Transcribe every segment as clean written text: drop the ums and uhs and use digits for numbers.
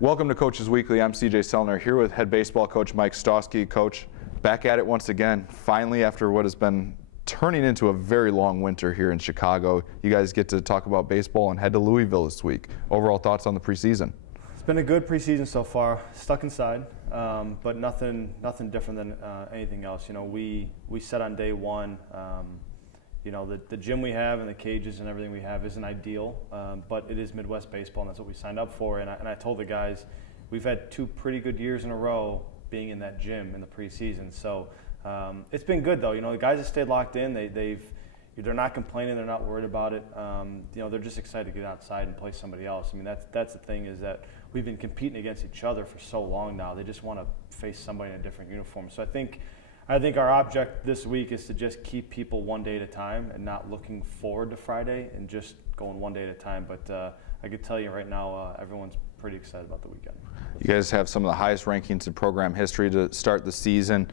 Welcome to Coach's Weekly. I'm CJ Sellner here with head baseball coach Mike Stawski. Coach, back at it once again, finally after what has been turning into a very long winter here in Chicago. You guys get to talk about baseball and head to Louisville this week. Overall thoughts on the preseason? It's been a good preseason so far. Stuck inside, but nothing different than anything else. You know, we said on day one, you know, the gym we have and the cages and everything we have isn't ideal, but it is Midwest baseball, and that's what we signed up for. And I told the guys, we've had 2 pretty good years in a row being in that gym in the preseason. So it's been good, though. You know, the guys have stayed locked in. They're not complaining. They're not worried about it. You know, they're just excited to get outside and play somebody else. I mean, that's the thing, is that we've been competing against each other for so long now. They just want to face somebody in a different uniform. So I think our object this week is to just keep people one day at a time and not looking forward to Friday and just going one day at a time. But I could tell you right now, everyone's pretty excited about the weekend. You guys have some of the highest rankings in program history to start the season.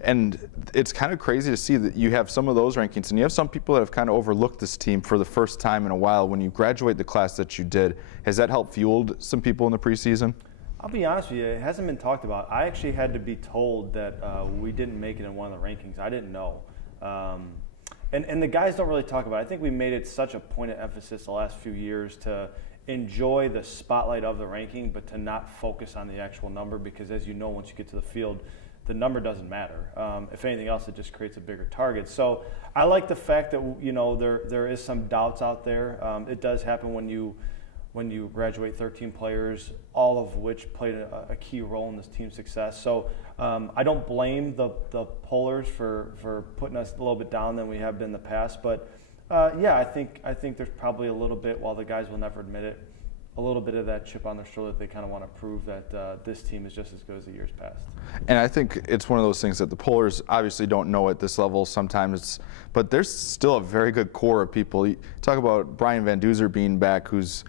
And it's kind of crazy to see that you have some of those rankings, and you have some people that have kind of overlooked this team for the first time in a while. When you graduate the class that you did, has that helped fueled some people in the preseason? I'll be honest with you, it hasn't been talked about. I actually had to be told that we didn't make it in one of the rankings. I didn't know. And the guys don't really talk about it. I think we made it such a point of emphasis the last few years to enjoy the spotlight of the ranking, but to not focus on the actual number, because as you know, once you get to the field, the number doesn't matter. If anything else, it just creates a bigger target. So I like the fact that, you know, there is some doubts out there. It does happen when you graduate 13 players, all of which played a key role in this team's success. So I don't blame the pollers for putting us a little bit down than we have been in the past. But yeah, I think there's probably a little bit, while the guys will never admit it, a little bit of that chip on their shoulder that they kind of want to prove that this team is just as good as the years past. And I think it's one of those things that the pollers obviously don't know at this level sometimes, but there's still a very good core of people. You talk about Brian Van Duzer being back, who's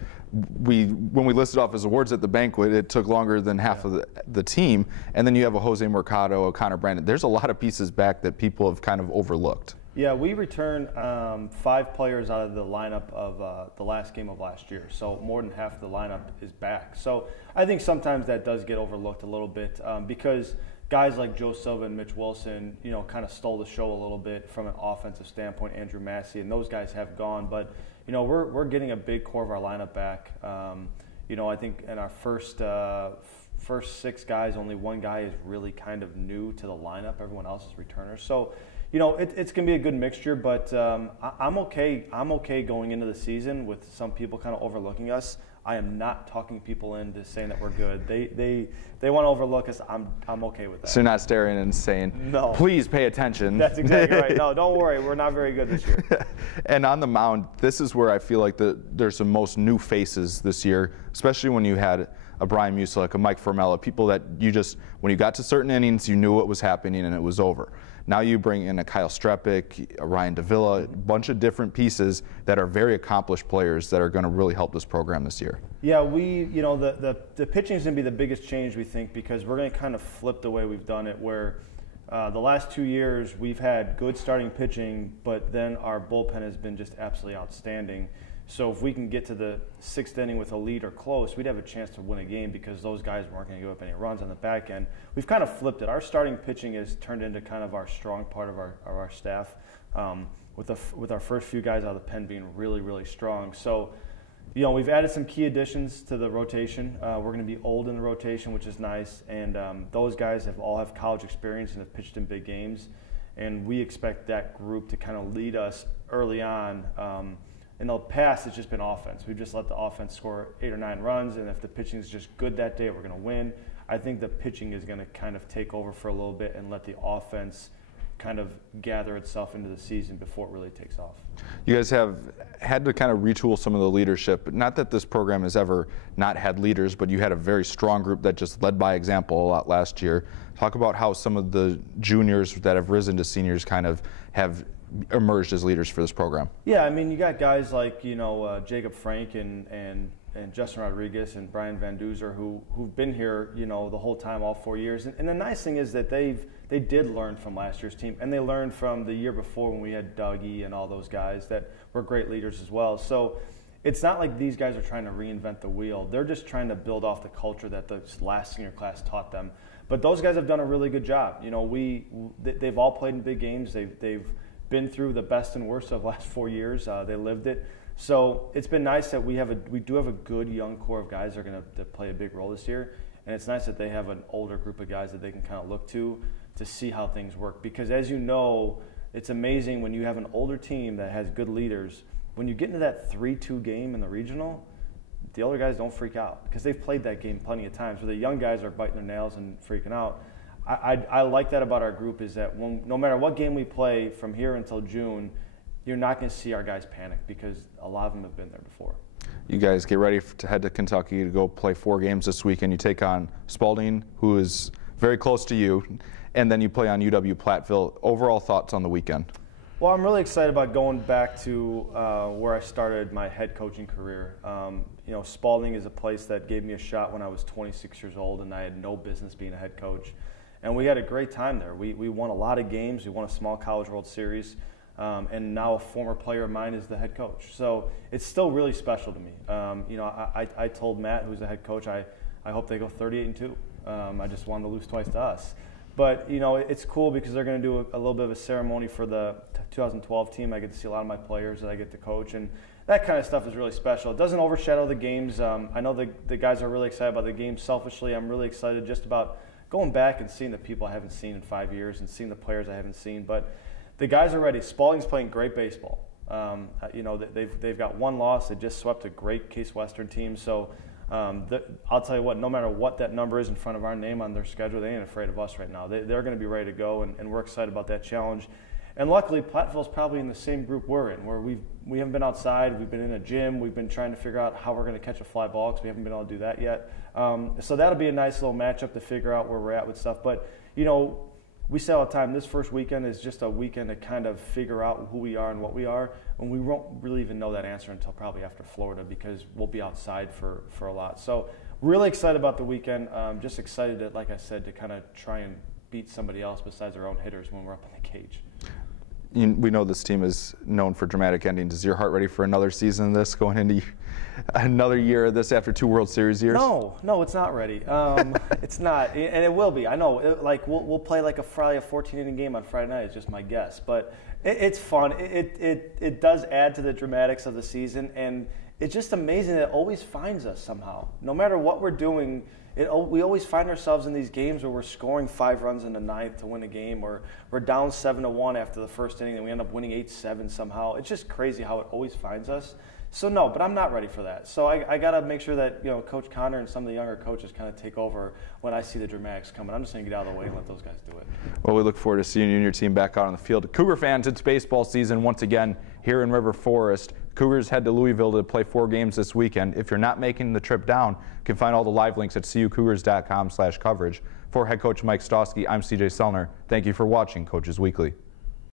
when we listed off his awards at the banquet, it took longer than half of the team. And then you have a Jose Mercado, a Connor Brandon. There's a lot of pieces back that people have kind of overlooked. Yeah, we returned 5 players out of the lineup of the last game of last year. So more than half of the lineup is back. So I think sometimes that does get overlooked a little bit because guys like Joe Silva and Mitch Wilson, you know, kind of stole the show a little bit from an offensive standpoint. Andrew Massey, and those guys have gone. But, you know, we're getting a big core of our lineup back. You know, I think in our first 6 guys, only 1 guy is really kind of new to the lineup. Everyone else is returners. So, you know, it's going to be a good mixture, but I'm okay going into the season with some people kind of overlooking us. I am not talking people into saying that we're good. They want to overlook us. I'm okay with that. So you're not staring and saying, no, please pay attention. That's exactly right. No, don't worry. We're not very good this year. And on the mound, this is where I feel like there's the most new faces this year, especially when you had a Brian Musilek, a Mike Formella, people that you just, when you got to certain innings, you knew what was happening and it was over. Now you bring in a Kyle Strepik, a Ryan Davila, a bunch of different pieces that are very accomplished players that are going to really help this program this year. Yeah, you know, the pitching is going to be the biggest change, we think, because we're going to kind of flip the way we've done it, where the last 2 years we've had good starting pitching, but then our bullpen has been just absolutely outstanding. So if we can get to the 6th inning with a lead or close, we'd have a chance to win a game because those guys weren't going to give up any runs on the back end. We've kind of flipped it. Our starting pitching has turned into kind of our strong part of our staff, with our first few guys out of the pen being really, really strong. So, you know, we've added some key additions to the rotation. We're going to be old in the rotation, which is nice, and those guys all have college experience and have pitched in big games, and we expect that group to kind of lead us early on. In the past, it's just been offense. We've just let the offense score 8 or 9 runs, and if the pitching is just good that day, we're going to win. I think the pitching is going to kind of take over for a little bit and let the offense kind of gather itself into the season before it really takes off. You guys have had to kind of retool some of the leadership. Not that this program has ever not had leaders, but you had a very strong group that just led by example a lot last year. Talk about how some of the juniors that have risen to seniors kind of have emerged as leaders for this program. Yeah, I mean, you got guys like, you know, Jacob Frank and Justin Rodriguez and Brian Van Duzer who've been here, you know, the whole time, all 4 years. And the nice thing is that they did learn from last year's team, and they learned from the year before when we had Dougie and all those guys that were great leaders as well. So it's not like these guys are trying to reinvent the wheel. They're just trying to build off the culture that the last senior class taught them. But those guys have done a really good job. You know, they've all played in big games. They've been through the best and worst of the last 4 years. They lived it. So it's been nice that we do have a good young core of guys that are going to play a big role this year. And it's nice that they have an older group of guys that they can kind of look to see how things work. Because as you know, it's amazing when you have an older team that has good leaders. When you get into that 3-2 game in the regional, the older guys don't freak out because they've played that game plenty of times. Where the young guys are biting their nails and freaking out. I like that about our group is that no matter what game we play from here until June, you're not going to see our guys panic because a lot of them have been there before. You guys get ready to head to Kentucky to go play 4 games this weekend. You take on Spalding, who is very close to you, and then you play on UW-Platteville. Overall thoughts on the weekend? Well, I'm really excited about going back to where I started my head coaching career. You know, Spalding is a place that gave me a shot when I was 26 years old, and I had no business being a head coach. And we had a great time there. We won a lot of games. We won a small College World Series. And now a former player of mine is the head coach. So it's still really special to me. You know, I told Matt, who's the head coach, I hope they go 38-2. I just wanted to lose twice to us. But, you know, it's cool because they're going to do a little bit of a ceremony for the 2012 team. I get to see a lot of my players that I get to coach. And that kind of stuff is really special. It doesn't overshadow the games. I know the guys are really excited about the games. Selfishly, I'm really excited just about going back and seeing the people I haven't seen in 5 years and seeing the players I haven't seen. But the guys are ready. Spalding's playing great baseball. You know, they've got 1 loss. They just swept a great Case Western team. So I'll tell you what, no matter what that number is in front of our name on their schedule, they ain't afraid of us right now. They're going to be ready to go, and we're excited about that challenge. And luckily, Platteville's probably in the same group we're in, where we haven't been outside. We've been in a gym. We've been trying to figure out how we're going to catch a fly ball because we haven't been able to do that yet. So that'll be a nice little matchup to figure out where we're at with stuff. But, you know, we say all the time, this first weekend is just a weekend to kind of figure out who we are and what we are, and we won't really even know that answer until probably after Florida because we'll be outside for a lot. So really excited about the weekend. Just excited to, like I said, to kind of try and beat somebody else besides our own hitters when we're up in the cage. We know this team is known for dramatic endings. Is your heart ready for another season of this, going into another year of this after 2 World Series years? No, it's not ready. It's not, and it will be. I know, like we'll play like probably a 14-inning game on Friday night. It's just my guess, but it's fun. It does add to the dramatics of the season, and it's just amazing that it always finds us somehow. No matter what we're doing, we always find ourselves in these games where we're scoring 5 runs in the 9th to win a game, or we're down 7-1 after the first inning, and we end up winning 8-7 somehow. It's just crazy how it always finds us. So no, but I'm not ready for that. So I got to make sure that, you know, Coach Connor and some of the younger coaches kind of take over when I see the dramatics coming. I'm just going to get out of the way and let those guys do it. Well, we look forward to seeing you and your team back out on the field. Cougar fans, it's baseball season once again here in River Forest. Cougars head to Louisville to play 4 games this weekend. If you're not making the trip down, you can find all the live links at cucougars.com/coverage. For head coach Mike Stawski, I'm CJ Sellner. Thank you for watching Coaches Weekly.